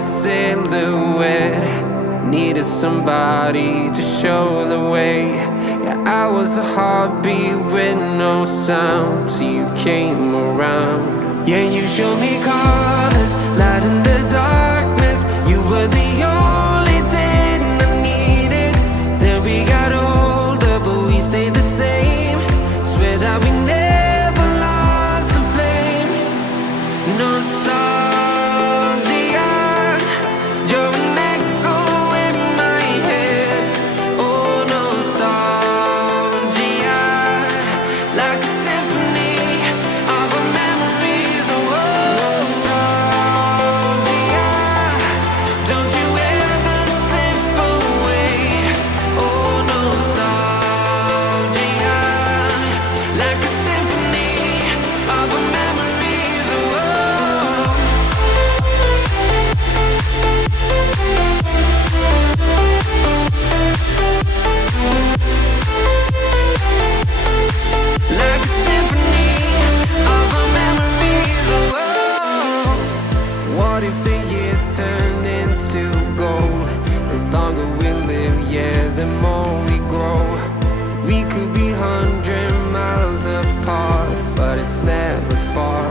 silhouette. Needed somebody to show the way. Yeah, I was a heartbeat with no sound till you came around. Yeah, you showed me colors, light in the darkness. You were the only thing I needed. Then we got older, but we stayed the same. Swear that we never lost the flame. Nostalgia, you're an echo in my head. Oh, nostalgia, like a symphony of our memories. Oh, nostalgia, don't you ever slip away. Oh, nostalgia, like a symphony of our memories. Oh, like a symphony of our memories. Oh, what if the years turn into gold? The longer we live, yeah, the more we grow. We could be 100 miles apart, but it's never far.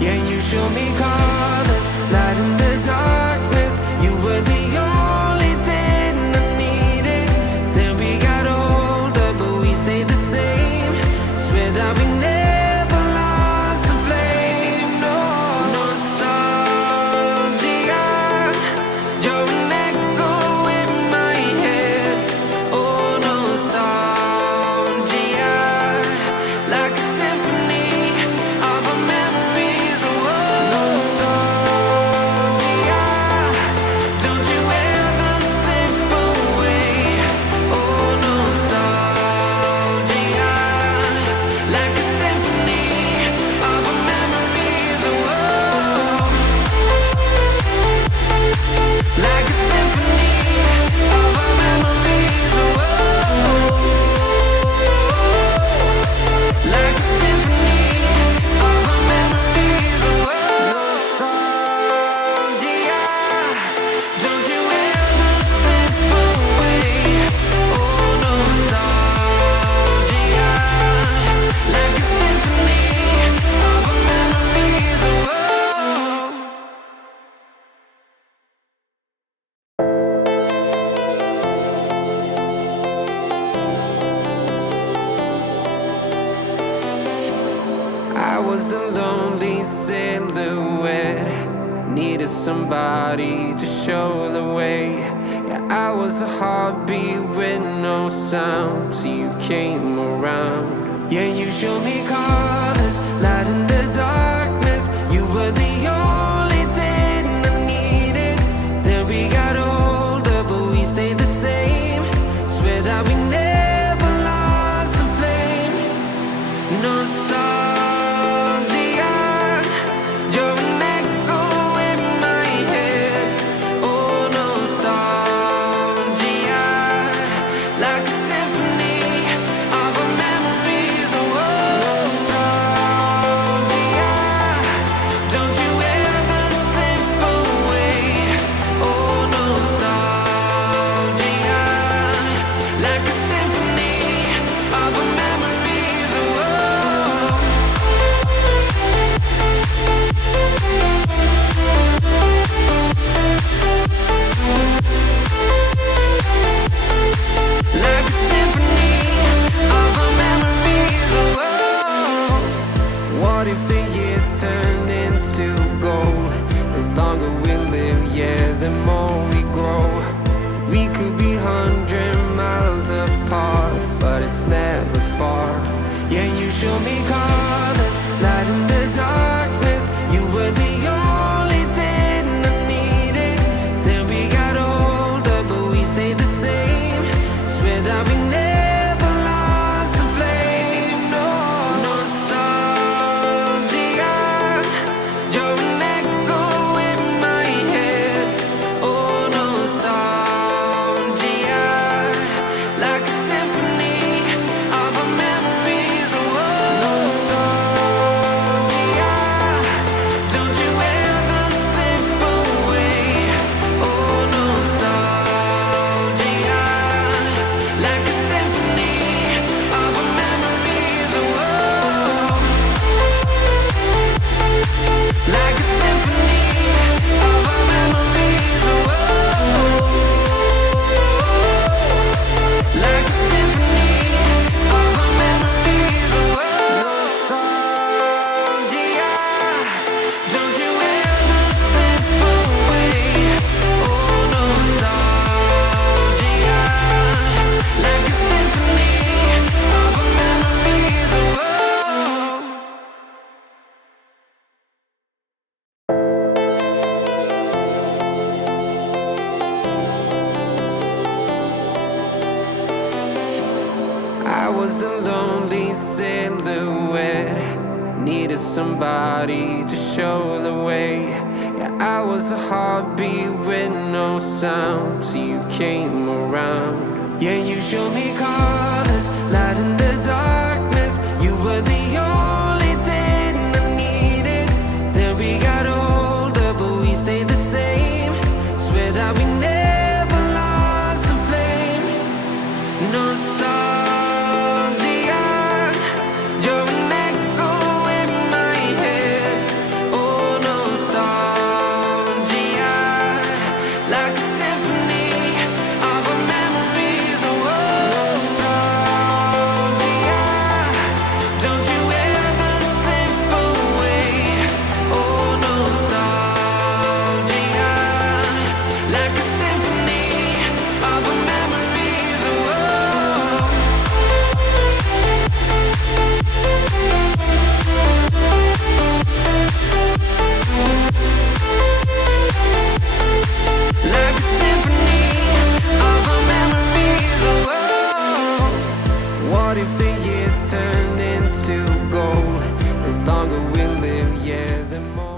Yeah, you show me colors, light in the darkness. You were the only thing I needed. Then we got older, but we stayed the same. Swear that we never lost the flame. No, nostalgia, you're an echo in my head. Oh, nostalgia, like a symphony of our memories. Oh, nostalgia, don't you ever slip away. Oh, nostalgia, like a symphony of our memories. Oh, like a symphony of our memories. Oh, like a symphony of our memories. Oh, nostalgia, don't you ever slip away. Oh, nostalgia, like a symphony of our memories. Oh, I was a lonely silhouette. Needed somebody to show the way. Yeah, I was a heartbeat with no sound till you came around. Yeah, you showed me colors, light in the darkness. You were the only thing I needed. Then we got older, but we stayed the same. Swear that we never lost the flame. Nostalgia, you're an echo in my head. Oh, nostalgia, like a symphony of our memories. Oh, nostalgia, don't you ever slip away. Oh, nostalgia, like a symphony of our memories. Oh, like a symphony of our memories. Oh, what if the years turn into gold? The longer we live, yeah, the more we grow. We could be 100 miles apart, but it's never far. Yeah, you show me colors, light in the darkness. You were the only thing I needed. Then we got older, but we stayed the same. Swear that we never lost the flame. No, nostalgia, you're an echo in my head. Oh, nostalgia, like a symphony of our memories. Oh, I was a lonely silhouette, needed somebody to show the way. Yeah, I was a heartbeat with no sound till you came around. Yeah, you showed me colors, light in the darkness. You were the only thing I needed. Then we got older, but we stayed the same. Swear that we never lost the flame. Nostalgia, you're an echo in my head. Oh, nostalgia, like a symphony of our memories. Oh, nostalgia, don't you ever slip away. Oh, nostalgia, like a symphony of our memories. Oh, like a symphony of our memories. Oh, what if the years turn into gold? The longer we live, yeah, the more